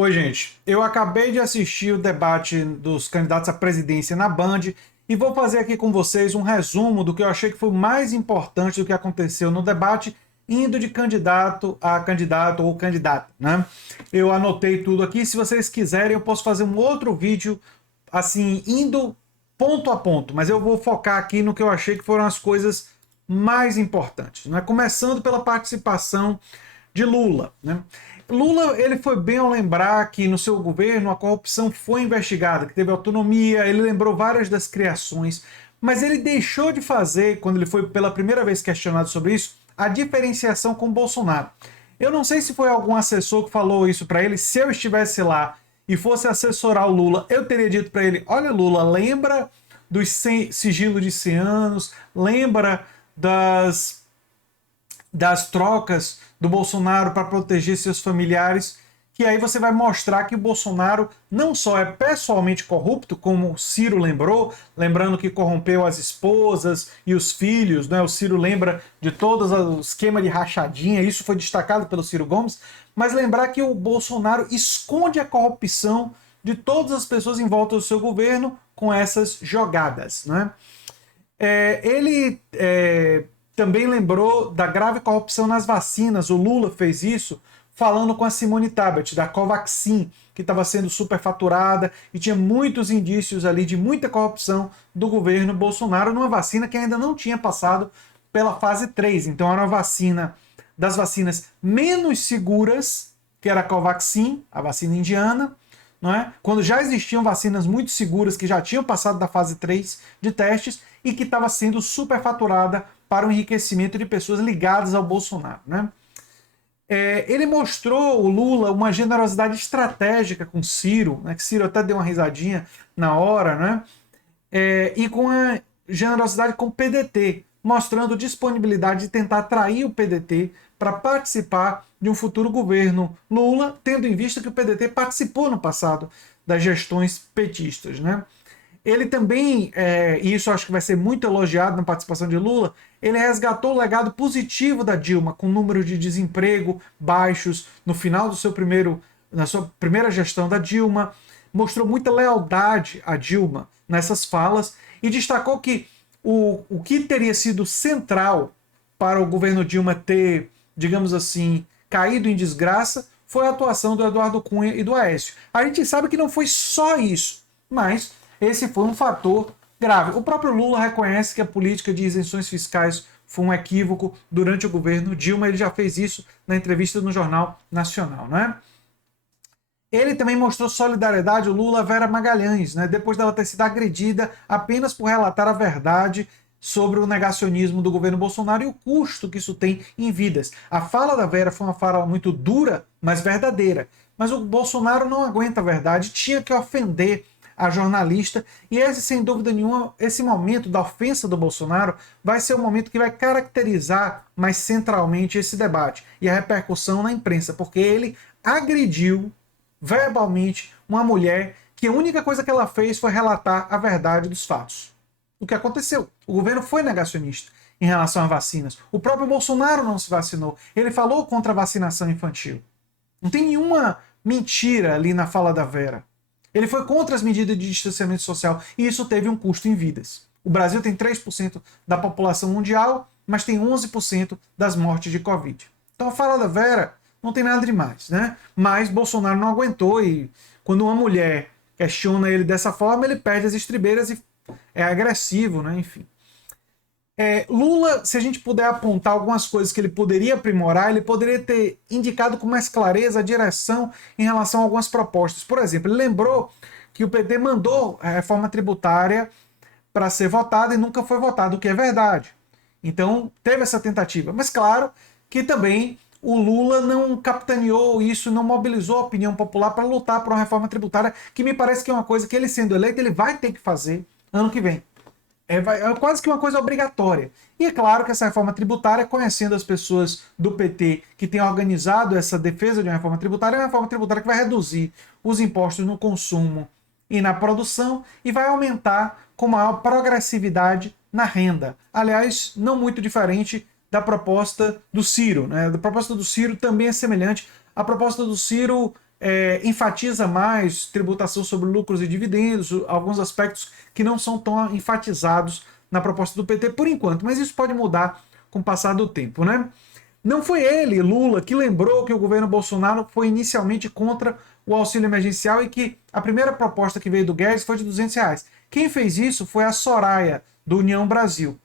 Oi, gente. Eu acabei de assistir o debate dos candidatos à presidência na Band e vou fazer aqui com vocês um resumo do que eu achei que foi o mais importante do que aconteceu no debate, indo de candidato a candidato ou candidata, né? Eu anotei tudo aqui. Se vocês quiserem, eu posso fazer um outro vídeo, assim, indo ponto a ponto, mas eu vou focar aqui no que eu achei que foram as coisas mais importantes, né? Começando pela participação de Lula, né? Lula, ele foi bem ao lembrar que no seu governo a corrupção foi investigada, que teve autonomia, ele lembrou várias das criações, mas ele deixou de fazer, quando ele foi pela primeira vez questionado sobre isso, a diferenciação com Bolsonaro. Eu não sei se foi algum assessor que falou isso para ele, se eu estivesse lá e fosse assessorar o Lula, eu teria dito para ele, olha Lula, lembra dos sigilo de 100 anos, lembra das trocas do Bolsonaro para proteger seus familiares, que aí você vai mostrar que o Bolsonaro não só é pessoalmente corrupto, como o Ciro lembrou, lembrando que corrompeu as esposas e os filhos, né? O Ciro lembra de todo o esquema de rachadinha, isso foi destacado pelo Ciro Gomes, mas lembrar que o Bolsonaro esconde a corrupção de todas as pessoas em volta do seu governo com essas jogadas, né? Ele também lembrou da grave corrupção nas vacinas. O Lula fez isso falando com a Simone Tebet, da Covaxin, que estava sendo superfaturada e tinha muitos indícios ali de muita corrupção do governo Bolsonaro numa vacina que ainda não tinha passado pela fase 3. Então era uma vacina das vacinas menos seguras, que era a Covaxin, a vacina indiana, não é? Quando já existiam vacinas muito seguras que já tinham passado da fase 3 de testes e que estava sendo superfaturada para o enriquecimento de pessoas ligadas ao Bolsonaro, né? Ele mostrou, o Lula, uma generosidade estratégica com Ciro, né? Que Ciro até deu uma risadinha na hora, né? E com a generosidade com o PDT, mostrando disponibilidade de tentar atrair o PDT para participar de um futuro governo Lula, tendo em vista que o PDT participou no passado das gestões petistas, né? Ele também, e isso acho que vai ser muito elogiado na participação de Lula, ele resgatou o legado positivo da Dilma, com números de desemprego baixos no final na sua primeira gestão da Dilma, mostrou muita lealdade à Dilma nessas falas e destacou que o que teria sido central para o governo Dilma ter, digamos assim, caído em desgraça foi a atuação do Eduardo Cunha e do Aécio. A gente sabe que não foi só isso, mas esse foi um fator grave. O próprio Lula reconhece que a política de isenções fiscais foi um equívoco durante o governo Dilma, ele já fez isso na entrevista no Jornal Nacional, né? Ele também mostrou solidariedade, o Lula, a Vera Magalhães, né? Depois dela ter sido agredida apenas por relatar a verdade sobre o negacionismo do governo Bolsonaro e o custo que isso tem em vidas. A fala da Vera foi uma fala muito dura, mas verdadeira. Mas o Bolsonaro não aguenta a verdade, tinha que ofender a jornalista, e esse, sem dúvida nenhuma, esse momento da ofensa do Bolsonaro vai ser o momento que vai caracterizar mais centralmente esse debate e a repercussão na imprensa, porque ele agrediu verbalmente uma mulher que a única coisa que ela fez foi relatar a verdade dos fatos. O que aconteceu? O governo foi negacionista em relação a vacinas. O próprio Bolsonaro não se vacinou. Ele falou contra a vacinação infantil. Não tem nenhuma mentira ali na fala da Vera. Ele foi contra as medidas de distanciamento social e isso teve um custo em vidas. O Brasil tem 3% da população mundial, mas tem 11% das mortes de Covid. Então a fala da Vera não tem nada demais, né? Mas Bolsonaro não aguentou e quando uma mulher questiona ele dessa forma, ele perde as estribeiras e é agressivo, né? Enfim. Lula, se a gente puder apontar algumas coisas que ele poderia aprimorar, ele poderia ter indicado com mais clareza a direção em relação a algumas propostas. Por exemplo, ele lembrou que o PT mandou a reforma tributária para ser votada e nunca foi votada, o que é verdade. Então, teve essa tentativa. Mas, claro, que também o Lula não capitaneou isso, não mobilizou a opinião popular para lutar por uma reforma tributária, que me parece que é uma coisa que ele, sendo eleito, ele vai ter que fazer ano que vem. É quase que uma coisa obrigatória. E é claro que essa reforma tributária, conhecendo as pessoas do PT que têm organizado essa defesa de uma reforma tributária, é uma reforma tributária que vai reduzir os impostos no consumo e na produção e vai aumentar com maior progressividade na renda. Aliás, não muito diferente da proposta do Ciro, né? A proposta do Ciro também é semelhante. A proposta do Ciro enfatiza mais tributação sobre lucros e dividendos, alguns aspectos que não são tão enfatizados na proposta do PT por enquanto, mas isso pode mudar com o passar do tempo, né? Não foi ele, Lula, que lembrou que o governo Bolsonaro foi inicialmente contra o auxílio emergencial e que a primeira proposta que veio do Guedes foi de R$ 200. Quem fez isso foi a Soraya, do União Brasil,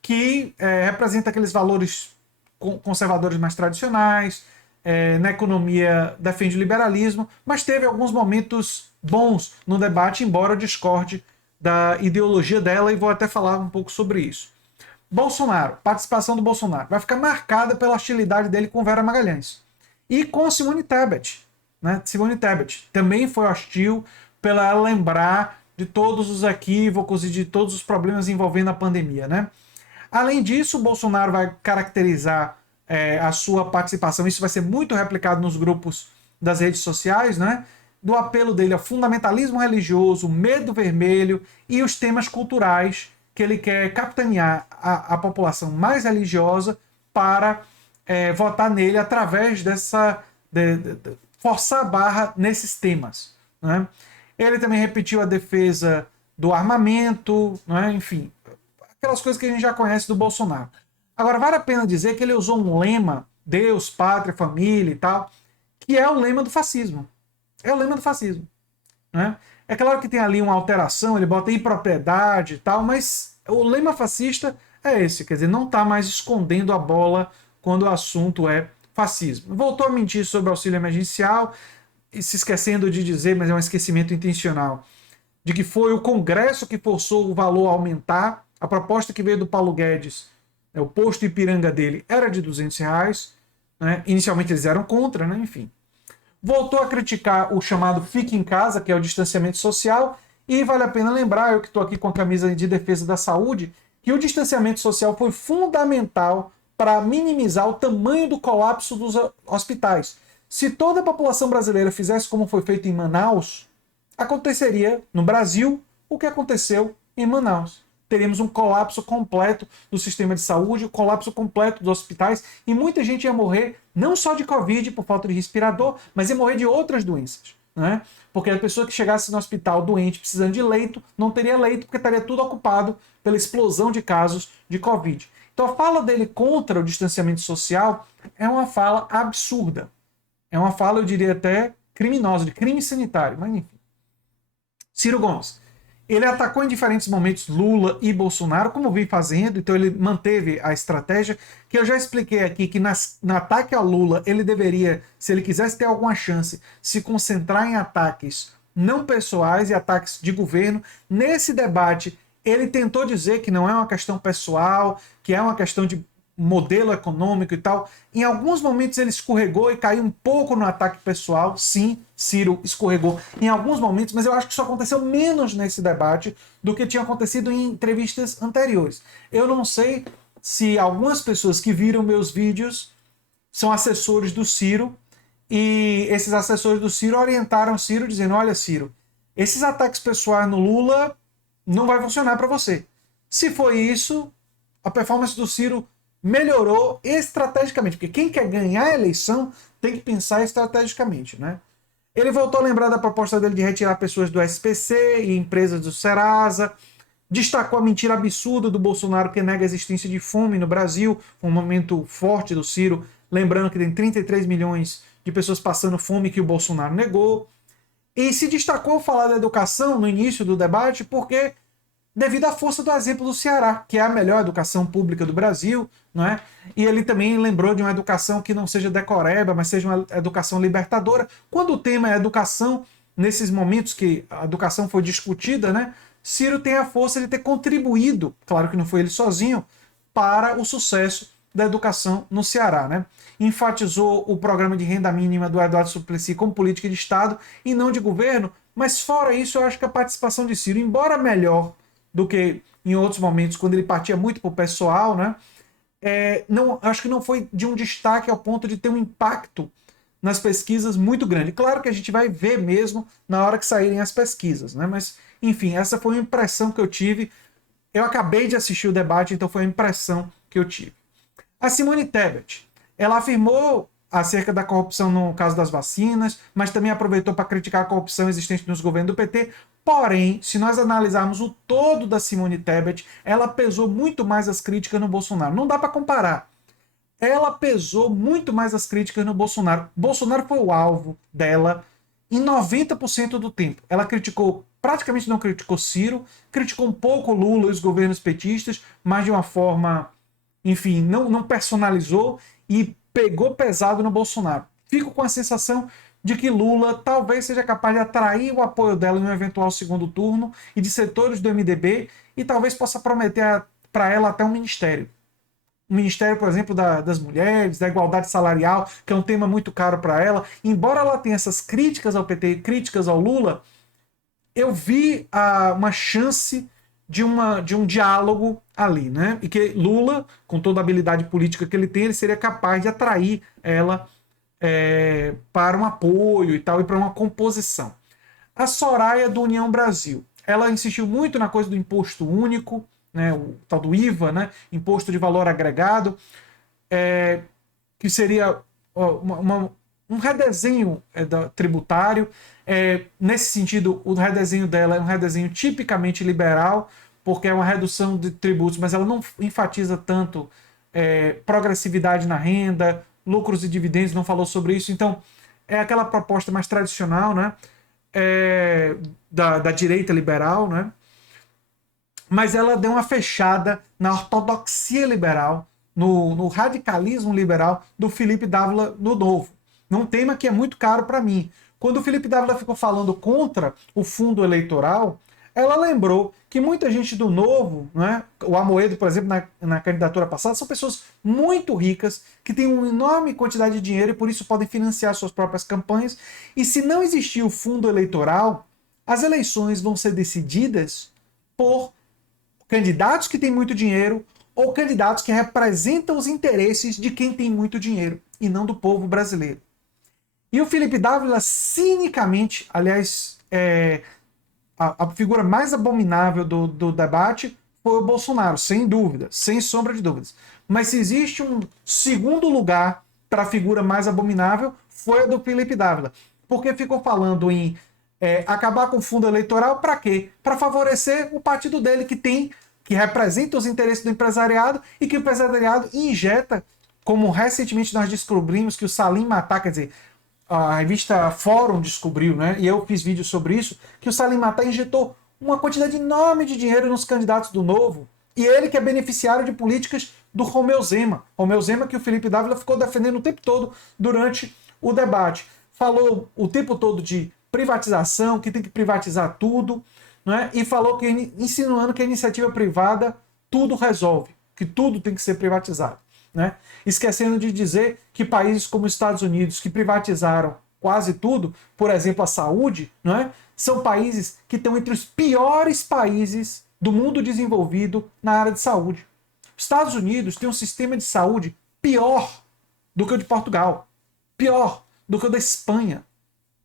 que representa aqueles valores conservadores mais tradicionais, na economia defende o liberalismo, mas teve alguns momentos bons no debate, embora eu discorde da ideologia dela, e vou até falar um pouco sobre isso. Bolsonaro, participação do Bolsonaro, vai ficar marcada pela hostilidade dele com Vera Magalhães. E com Simone Tebet. Né? Simone Tebet também foi hostil pela ela lembrar de todos os equívocos e de todos os problemas envolvendo a pandemia. Né? Além disso, o Bolsonaro vai caracterizar a sua participação, isso vai ser muito replicado nos grupos das redes sociais, né? Do apelo dele ao fundamentalismo religioso, medo vermelho e os temas culturais, que ele quer capitanear a população mais religiosa para votar nele através dessa... forçar a barra nesses temas. Né? Ele também repetiu a defesa do armamento, né? Enfim, aquelas coisas que a gente já conhece do Bolsonaro. Agora, vale a pena dizer que ele usou um lema, Deus, pátria, família e tal, que é o lema do fascismo. É o lema do fascismo. Né? É claro que tem ali uma alteração, ele bota impropriedade e tal, mas o lema fascista é esse, quer dizer, não está mais escondendo a bola quando o assunto é fascismo. Voltou a mentir sobre o auxílio emergencial, e se esquecendo de dizer, mas é um esquecimento intencional, de que foi o Congresso que forçou o valor a aumentar. A proposta que veio do Paulo Guedes, o posto Ipiranga dele, era de R$ 200. Né? Inicialmente eles eram contra, né? Enfim. Voltou a criticar o chamado Fique em Casa, que é o distanciamento social, e vale a pena lembrar, eu que estou aqui com a camisa de defesa da saúde, que o distanciamento social foi fundamental para minimizar o tamanho do colapso dos hospitais. Se toda a população brasileira fizesse como foi feito em Manaus, aconteceria no Brasil o que aconteceu em Manaus. Teríamos um colapso completo do sistema de saúde, um colapso completo dos hospitais, e muita gente ia morrer não só de Covid por falta de respirador, mas ia morrer de outras doenças. Né? Porque a pessoa que chegasse no hospital doente, precisando de leito, não teria leito, porque estaria tudo ocupado pela explosão de casos de Covid. Então a fala dele contra o distanciamento social é uma fala absurda. É uma fala, eu diria até, criminosa, de crime sanitário, mas enfim. Ciro Gomes. Ele atacou em diferentes momentos Lula e Bolsonaro, como vem fazendo, então ele manteve a estratégia, que eu já expliquei aqui, que no ataque a Lula, ele deveria, se ele quisesse ter alguma chance, se concentrar em ataques não pessoais e ataques de governo. Nesse debate, ele tentou dizer que não é uma questão pessoal, que é uma questão de modelo econômico e tal. Em alguns momentos ele escorregou e caiu um pouco no ataque pessoal. Sim, Ciro escorregou em alguns momentos, mas eu acho que isso aconteceu menos nesse debate do que tinha acontecido em entrevistas anteriores. Eu não sei se algumas pessoas que viram meus vídeos são assessores do Ciro, e esses assessores do Ciro orientaram o Ciro dizendo: olha, Ciro, esses ataques pessoais no Lula não vai funcionar para você. Se foi isso, a performance do Ciro melhorou estrategicamente, porque quem quer ganhar a eleição tem que pensar estrategicamente, né? Ele voltou a lembrar da proposta dele de retirar pessoas do SPC e empresas do Serasa, destacou a mentira absurda do Bolsonaro que nega a existência de fome no Brasil, um momento forte do Ciro, lembrando que tem 33 milhões de pessoas passando fome que o Bolsonaro negou, e se destacou ao falar da educação no início do debate, porque devido à força do exemplo do Ceará, que é a melhor educação pública do Brasil, não é? E ele também lembrou de uma educação que não seja decoreba, mas seja uma educação libertadora. Quando o tema é educação, nesses momentos que a educação foi discutida, né? Ciro tem a força de ter contribuído, claro que não foi ele sozinho, para o sucesso da educação no Ceará, né? Enfatizou o programa de renda mínima do Eduardo Suplicy como política de Estado e não de governo, mas fora isso eu acho que a participação de Ciro, embora melhor do que em outros momentos, quando ele partia muito para o pessoal, né? Acho que não foi de um destaque ao ponto de ter um impacto nas pesquisas muito grande. Claro que a gente vai ver mesmo na hora que saírem as pesquisas, né? Mas, enfim, essa foi uma impressão que eu tive. Eu acabei de assistir o debate, então foi a impressão que eu tive. A Simone Tebet, ela afirmou acerca da corrupção no caso das vacinas, mas também aproveitou para criticar a corrupção existente nos governos do PT. Porém, se nós analisarmos o todo da Simone Tebet, ela pesou muito mais as críticas no Bolsonaro. Não dá para comparar. Ela pesou muito mais as críticas no Bolsonaro. Bolsonaro foi o alvo dela em 90% do tempo. Ela criticou, praticamente não criticou Ciro, criticou um pouco Lula e os governos petistas, mas de uma forma, enfim, não personalizou e pegou pesado no Bolsonaro. Fico com a sensação de que Lula talvez seja capaz de atrair o apoio dela em um eventual segundo turno e de setores do MDB e talvez possa prometer para ela até um ministério. Um ministério, por exemplo, das mulheres, da igualdade salarial, que é um tema muito caro para ela. Embora ela tenha essas críticas ao PT, críticas ao Lula, eu vi uma chance de um diálogo ali, né? E que Lula, com toda a habilidade política que ele tem, ele seria capaz de atrair ela para um apoio e tal, e para uma composição. A Soraya do União Brasil, ela insistiu muito na coisa do imposto único, né, o tal do IVA, né, Imposto de Valor Agregado, que seria um redesenho tributário. Nesse sentido, o redesenho dela é um redesenho tipicamente liberal, porque é uma redução de tributos, mas ela não enfatiza tanto progressividade na renda, lucros e dividendos, não falou sobre isso. Então, é aquela proposta mais tradicional, né, da direita liberal, né? Mas ela deu uma fechada na ortodoxia liberal, no radicalismo liberal do Felipe Dávila no Novo. Num tema que é muito caro para mim. Quando o Felipe Dávila ficou falando contra o fundo eleitoral, ela lembrou que muita gente do Novo, né, o Amoedo, por exemplo, na candidatura passada, são pessoas muito ricas, que têm uma enorme quantidade de dinheiro e por isso podem financiar suas próprias campanhas. E se não existir o fundo eleitoral, as eleições vão ser decididas por candidatos que têm muito dinheiro ou candidatos que representam os interesses de quem tem muito dinheiro e não do povo brasileiro. E o Felipe Dávila, cinicamente, aliás, a figura mais abominável do debate foi o Bolsonaro, sem dúvida, sem sombra de dúvidas. Mas se existe um segundo lugar para a figura mais abominável, foi a do Felipe Dávila. Porque ficou falando em acabar com o fundo eleitoral para quê? Para favorecer o partido dele que representa os interesses do empresariado e que o empresariado injeta, como recentemente nós descobrimos que o Salim Matar, quer dizer, a revista Fórum descobriu, né? E eu fiz vídeo sobre isso, que o Salim Matar injetou uma quantidade enorme de dinheiro nos candidatos do Novo. E ele que é beneficiário de políticas do Romeu Zema. Romeu Zema que o Felipe Dávila ficou defendendo o tempo todo durante o debate. Falou o tempo todo de privatização, que tem que privatizar tudo, né? E falou que, insinuando que a iniciativa privada tudo resolve, que tudo tem que ser privatizado, né? Esquecendo de dizer que países como os Estados Unidos, que privatizaram quase tudo, por exemplo, a saúde, né? São países que estão entre os piores países do mundo desenvolvido na área de saúde. Os Estados Unidos têm um sistema de saúde pior do que o de Portugal, pior do que o da Espanha.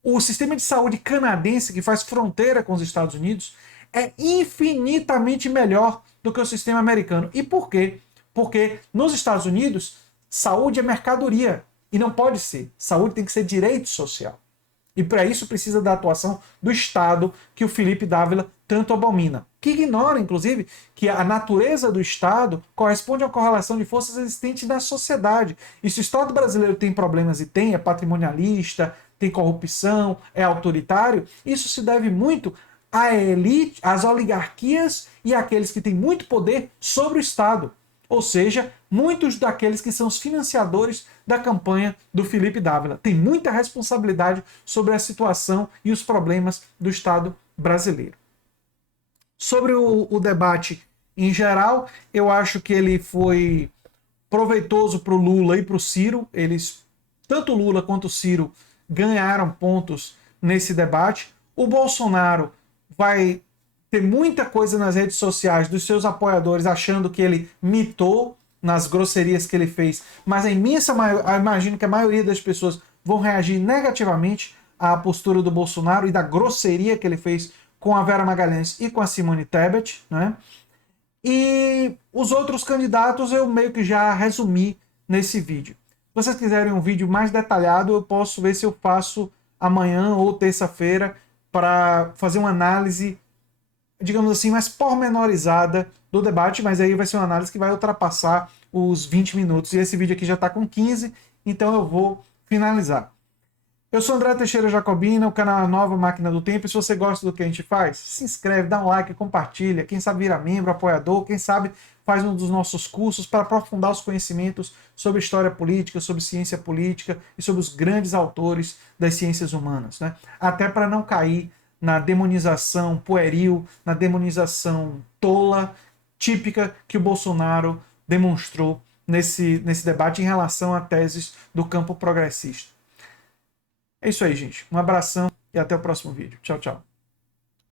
O sistema de saúde canadense, que faz fronteira com os Estados Unidos, é infinitamente melhor do que o sistema americano. E por quê? Porque nos Estados Unidos, saúde é mercadoria. E não pode ser. Saúde tem que ser direito social. E para isso precisa da atuação do Estado, que o Felipe Dávila tanto abomina. Que ignora, inclusive, que a natureza do Estado corresponde a uma correlação de forças existentes na sociedade. E se o Estado brasileiro tem problemas, e tem, é patrimonialista, tem corrupção, é autoritário, isso se deve muito à elite, às oligarquias e àqueles que têm muito poder sobre o Estado. Ou seja, muitos daqueles que são os financiadores da campanha do Felipe Dávila. Tem muita responsabilidade sobre a situação e os problemas do Estado brasileiro. Sobre o debate em geral, eu acho que ele foi proveitoso para o Lula e para o Ciro. Tanto o Lula quanto o Ciro ganharam pontos nesse debate. O Bolsonaro vai ter muita coisa nas redes sociais dos seus apoiadores achando que ele mitou nas grosserias que ele fez, mas a imensa maioria, imagino que a maioria das pessoas vão reagir negativamente à postura do Bolsonaro e da grosseria que ele fez com a Vera Magalhães e com a Simone Tebet, né? E os outros candidatos eu meio que já resumi nesse vídeo. vocês quiserem um vídeo mais detalhado, eu posso ver se eu faço amanhã ou terça-feira para fazer uma análise, digamos assim, mais pormenorizada do debate, mas aí vai ser uma análise que vai ultrapassar os 20 minutos. E esse vídeo aqui já está com 15, então eu vou finalizar. Eu sou André Teixeira Jacobina, o canal Nova Máquina do Tempo. E se você gosta do que a gente faz, se inscreve, dá um like, compartilha. Quem sabe vira membro, apoiador, quem sabe faz um dos nossos cursos para aprofundar os conhecimentos sobre história política, sobre ciência política e sobre os grandes autores das ciências humanas, né? Até para não cair na demonização pueril, na demonização tola, típica que o Bolsonaro demonstrou nesse debate em relação a teses do campo progressista. É isso aí, gente. Um abração e até o próximo vídeo. Tchau, tchau.